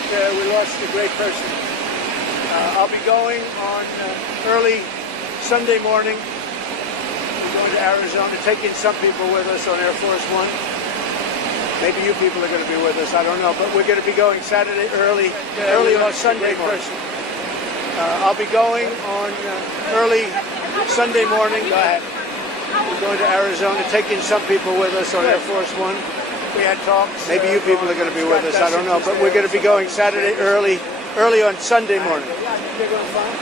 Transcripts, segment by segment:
that we lost a great person. I'll be going on early Sunday morning. We're going to Arizona, taking some people with us on Air Force One. Maybe you people are going to be with us, I don't know. But we're going to be going Saturday early on Sunday morning. I'll be going on early Sunday morning. Go ahead. We're going to Arizona, taking some people with us on Air Force One. We had talks. Maybe you people are going to be with us, I don't know. But we're going to be going Saturday early on Sunday morning. They're going to find.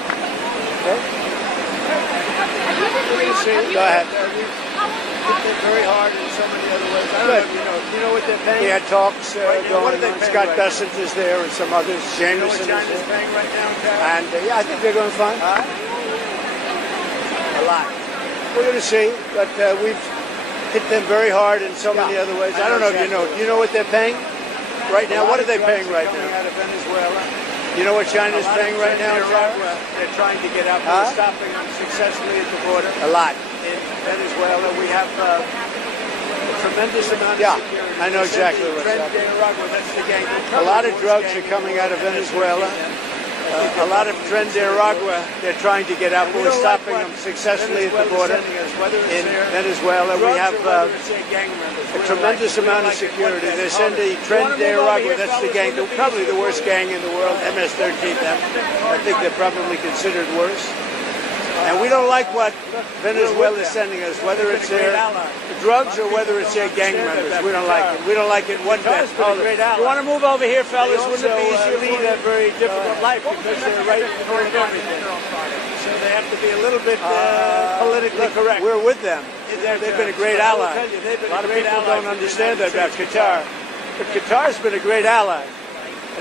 Okay. Go ahead. They're very hard in so many other ways. I don't know if you know what they're paying. We had talks going on. Scott Bessent is there and some others. Jameson is there. Paying right now, and I think they're going to find a lot. We're going to see, but we've hit them very hard in so many other ways. I don't know if you know. Do you know what they're paying right now? What are they paying right now? Out of Venezuela. You know what China's paying right now? They're trying to get out. We're stopping them successfully at the border. A lot. In Venezuela, we have a tremendous amount of security. I know exactly what's happening. A lot of drugs are coming out of Venezuela. A lot of Tren de Aragua, they're trying to get out, but we're stopping them successfully at the border. In Venezuela, we have a tremendous amount of security. They send the Tren de Aragua, that's the gang, probably the worst gang in the world, MS-13M. I think they're probably considered worse. And we don't like what Venezuela is sending us, whether it's their drugs or whether it's their gang members. We don't like it. We don't like it one bit. You want to move over here, fellas? Wouldn't it be easier to lead a very difficult life because they're right in front of everything. So they have to be a little bit politically correct. We're with them. They've been a great ally. A lot of people don't understand that about Qatar. But Qatar's been a great ally.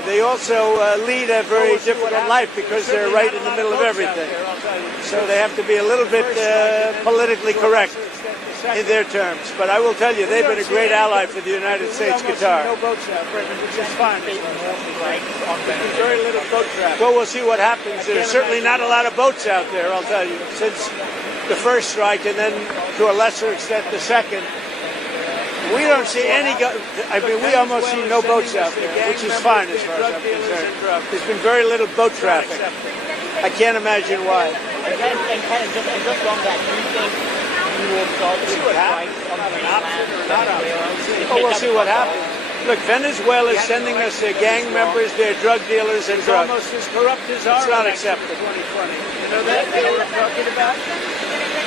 They also lead a very difficult life because they're right in the middle of everything. So they have to be a little bit politically correct in their terms. But I will tell you, they've been a great ally for the United States, Qatar. No boats out, which is fine. Very little boat traffic. Well, we'll see what happens. There's certainly not a lot of boats out there, I'll tell you, since the first strike and then to a lesser extent the second. We don't see any, we almost see no boats out there, which is fine as far as I'm concerned. There's been very little boat traffic. I can't imagine why. And just on that, do you think you will start to see what happens? Oh, we'll see what happens. Look, Venezuela is sending us their gang members, their drug dealers, and drugs. Almost as corrupt as ours. It's not acceptable. 2020. You know that? You know what I'm talking about?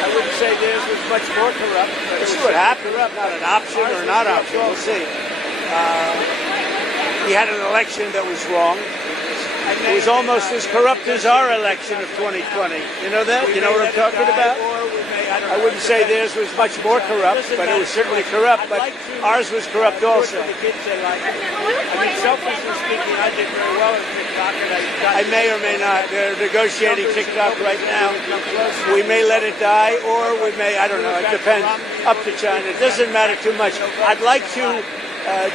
I wouldn't say theirs was much more corrupt. We'll see what happens. Not an option or not option. We'll see. We had an election that was wrong. It was almost as corrupt as our election of 2020. You know that? You know what I'm talking about? I wouldn't say theirs was much more corrupt, but it was certainly corrupt. But ours was corrupt also. I mean, selfishly speaking, I did very well in TikTok. I may or may not. They're negotiating TikTok right now. We may let it die, or we may, I don't know. It depends. Up to China. It doesn't matter too much. I'd like to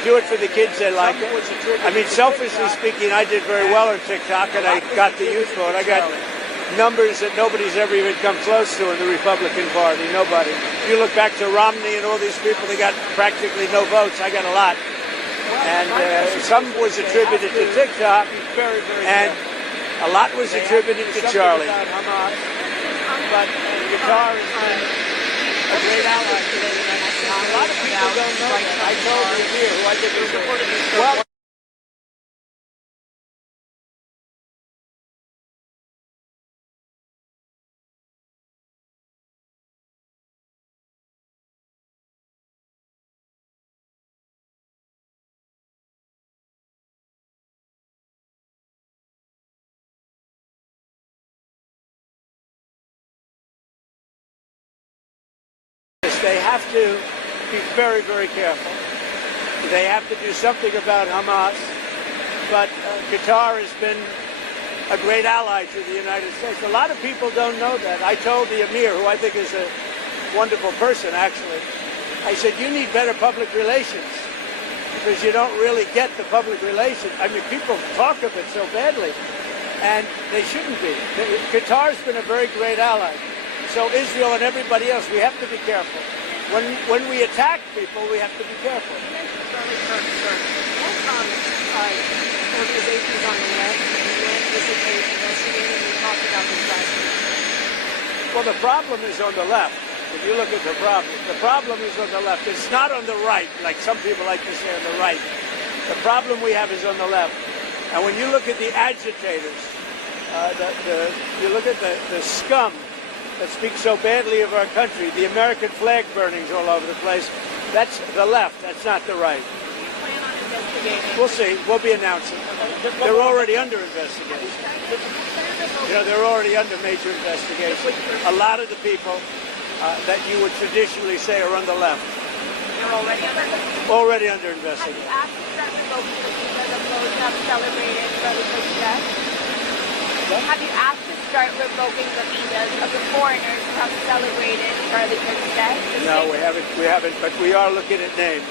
do it for the kids that like it. I mean, selfishly speaking, I did very well on TikTok, and I got the youth vote. I got numbers that nobody's ever even come close to in the Republican Party. Nobody. If you look back to Romney and all these people, they got practically no votes. I got a lot. And some was attributed to TikTok, and a lot was attributed to Charlie. But Qatar is a great ally to the United States. A lot of people don't know that. I told you here who I did the report. Well, they have to be very, very careful. They have to do something about Hamas. But Qatar has been a great ally to the United States. A lot of people don't know that. I told the Emir, who I think is a wonderful person, actually, I said, you need better public relations because you don't really get the public relations. I mean, people talk of it so badly, and they shouldn't be. Qatar's been a very great ally. So Israel and everybody else, we have to be careful. When we attack people, we have to be careful. organizations on the left who anticipate investigating. We talked about this last week. Well, the problem is on the left. If you look at the problem is on the left. It's not on the right, like some people like to say on the right. The problem we have is on the left. And when you look at the agitators, you look at the scum that speaks so badly of our country, the American flag burnings all over the place, that's the left, that's not the right. Do you plan on investigating? We'll see. We'll be announcing. They're already under investigation. You know, they're already under major investigation. A lot of the people that you would traditionally say are on the left. They're already under investigation? Already under Have investigation. you asked to start revoking the visas of those who have celebrated Charlie Kirk's death? Have you asked to start revoking the visas of the foreigners who have celebrated Charlie Kirk's death? No, we haven't, but we are looking at names.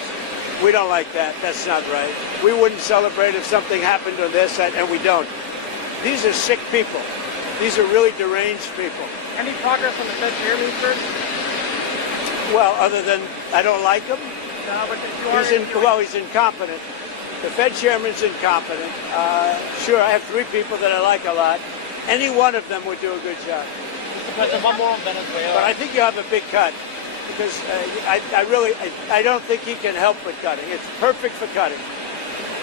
We don't like that. That's not right. We wouldn't celebrate if something happened on their side, and we don't. These are sick people. These are really deranged people. Any progress on the Fed chairman, sir? Well, other than I don't like him, No, but you are. he's incompetent. The Fed chairman's incompetent. Sure, I have three people that I like a lot. Any one of them would do a good job. Mr. President, one more on Venezuela. But I think you have a big cut because I don't think he can help with cutting. It's perfect for cutting.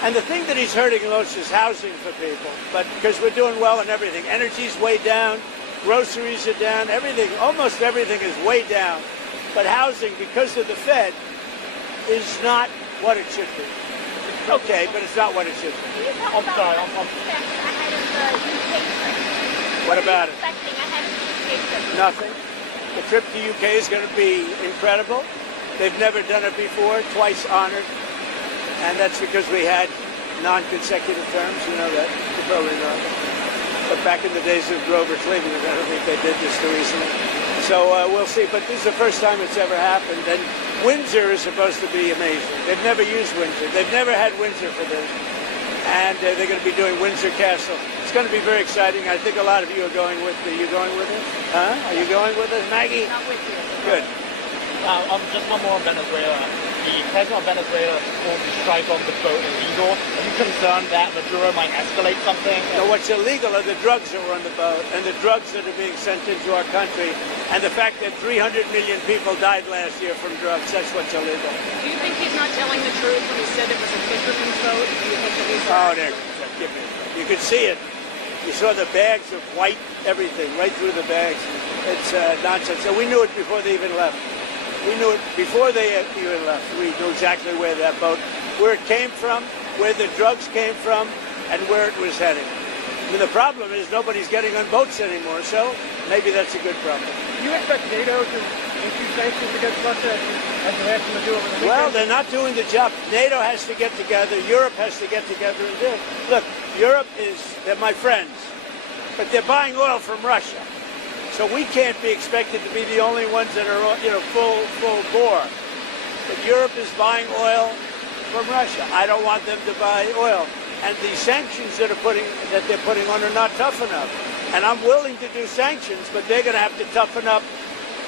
And the thing that he's hurting most is housing for people. But because we're doing well in everything, energy's way down, groceries are down, everything, almost everything is way down. But housing, because of the Fed, is not what it should be. Okay, but it's not what it should be. I'm sorry. What about it? Expecting ahead of the UK trip. Nothing. The trip to UK is going to be incredible. They've never done it before, twice honored. And that's because we had non-consecutive terms, you know that. You probably know that. But back in the days of Grover Cleveland, I don't think they did this too easily. So we'll see. But this is the first time it's ever happened. And Windsor is supposed to be amazing. They've never used Windsor. They've never had Windsor for this. And they're going to be doing Windsor Castle. It's going to be very exciting. I think a lot of you are going with me. Are you going with us? Huh? Are you going with us, Maggie? Not with you. Good. Just one more on Venezuela. The president of Venezuela called the strike on the boat illegal. Are you concerned that Maduro might escalate something? No, what's illegal are the drugs that were on the boat and the drugs that are being sent into our country and the fact that 300 million people died last year from drugs. That's what's illegal. Do you think he's not telling the truth when he said it was a fisherman's boat? Do you think that he's Oh, there. You could see it. You saw the bags of white everything right through the bags. It's nonsense. So we knew it before they even left. We knew it before they even left. We knew exactly where that boat, where it came from, where the drugs came from, and where it was heading. I mean, the problem is nobody's getting on boats anymore, so maybe that's a good problem. Do you expect NATO to issue sanctions against Russia as they have to do over the weekend? Well, they're not doing the job. NATO has to get together. Europe has to get together and do it. Look, Europe they're my friends, but they're buying oil from Russia. So we can't be expected to be the only ones that are, full bore. But Europe is buying oil from Russia. I don't want them to buy oil. And the sanctions that they're putting on are not tough enough. And I'm willing to do sanctions, but they're going to have to toughen up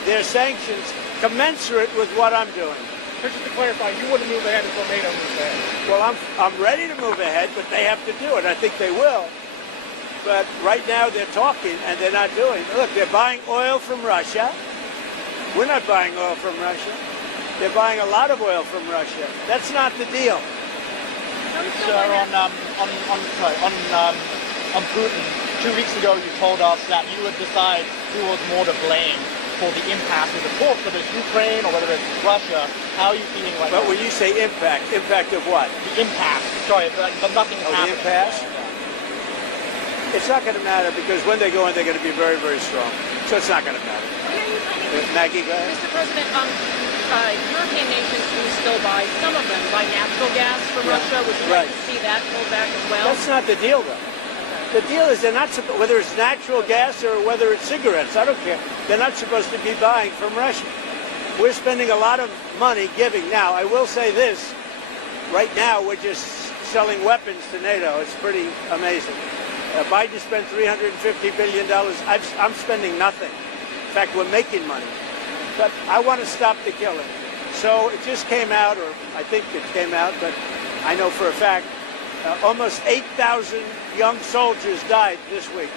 their sanctions commensurate with what I'm doing. Just to clarify, you wouldn't move ahead until NATO moves ahead. Well, I'm ready to move ahead, but they have to do it. I think they will. But right now they're talking and they're not doing it. Look, they're buying oil from Russia. We're not buying oil from Russia. They're buying a lot of oil from Russia. That's not the deal. Sir, on Putin, 2 weeks ago you told us that you would decide who was more to blame for the impasse of the talks, whether it's Ukraine or whether it's Russia. How are you feeling right now? But when you say impact of what? The impasse. Sorry, but nothing's happening. The impasse? It's not going to matter because when they go in, they're going to be very, very strong. So it's not going to matter. Maggie, go ahead. Mr. President, European nations do still buy, some of them, buy natural gas from Russia. Would you like to see that pulled back as well? That's not the deal, though. The deal is they're not whether it's natural gas or whether it's cigarettes. I don't care. They're not supposed to be buying from Russia. We're spending a lot of money giving. Now, I will say this. Right now, we're just selling weapons to NATO. It's pretty amazing. Biden spent $350 billion. I'm spending nothing. In fact, we're making money. But I want to stop the killing. So it just came out, or I think it came out, but I know for a fact Almost 8,000 young soldiers died this week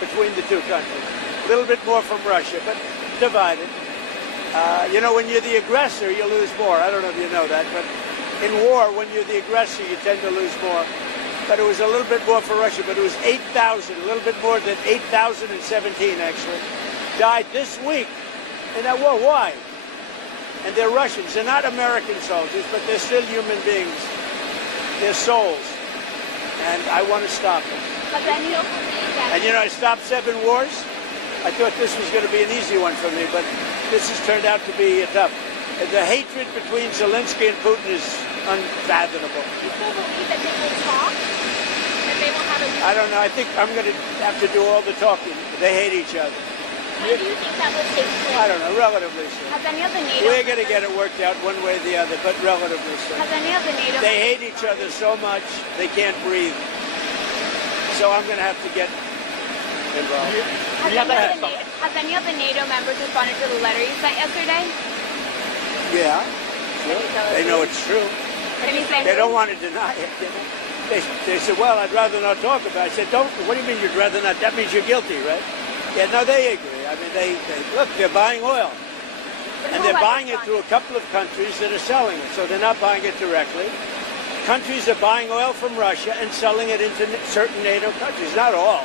between the two countries. A little bit more from Russia, but divided. When you're the aggressor, you lose more. I don't know if you know that, but in war, when you're the aggressor, you tend to lose more. But it was a little bit more for Russia, but it was 8,000, a little bit more than 8,017 actually, died this week in that war. Why? And they're Russians. They're not American soldiers, but they're still human beings. They're souls. And I want to stop them. And I stopped 7 wars. I thought this was going to be an easy one for me, but this has turned out to be tough. The hatred between Zelensky and Putin is unfathomable. You still believe that they will talk? That they will have a... I don't know. I think I'm going to have to do all the talking. They hate each other. When do you think that will take place? I don't know. Relatively soon. Has any of the NATO... We're going to get it worked out one way or the other, but relatively soon. Has any of the NATO... They hate each other so much, they can't breathe. So I'm going to have to get involved. Has any of the NATO members responded to the letter you sent yesterday? Yeah, sure. They know it's true. They don't want to deny it. They said, well, I'd rather not talk about it. I said, what do you mean you'd rather not? That means you're guilty, right? Yeah, no, they agree. I mean, look, they're buying oil. And they're buying it through a couple of countries that are selling it. So they're not buying it directly. Countries are buying oil from Russia and selling it into certain NATO countries. Not all,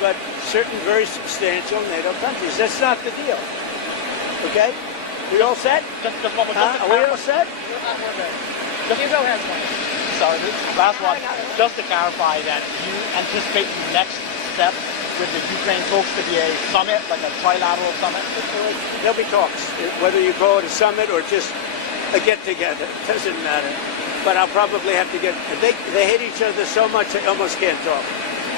but certain very substantial NATO countries. That's not the deal. Okay? We all set? Just one more. Are we all set? You go ahead, sorry, last one. Just to clarify that you anticipate the next step with the Ukraine talks to be a summit, like a trilateral summit? There'll be talks, whether you call it a summit or just a get-together. It doesn't matter. But I'll probably have to get... They hate each other so much they almost can't talk.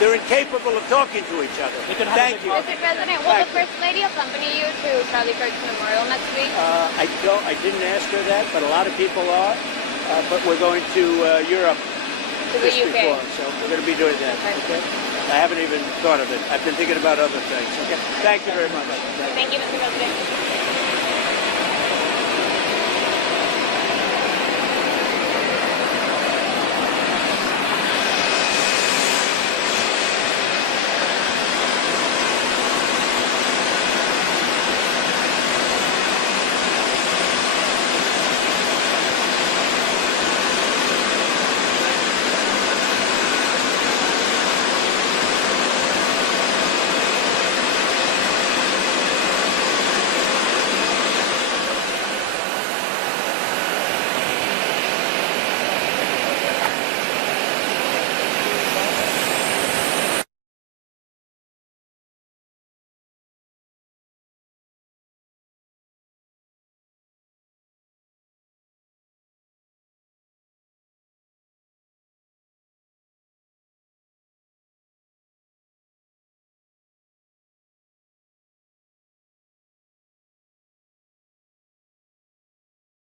They're incapable of talking to each other. Thank you. Mr. President, will the First Lady accompany you to Charlie Kirk's memorial next week? I didn't ask her that, but a lot of people are. But we're going to Europe to the UK. Before, so we're going to be doing that. Okay. I haven't even thought of it. I've been thinking about other things. Okay. Thank you very much. Thank you, Mr. President.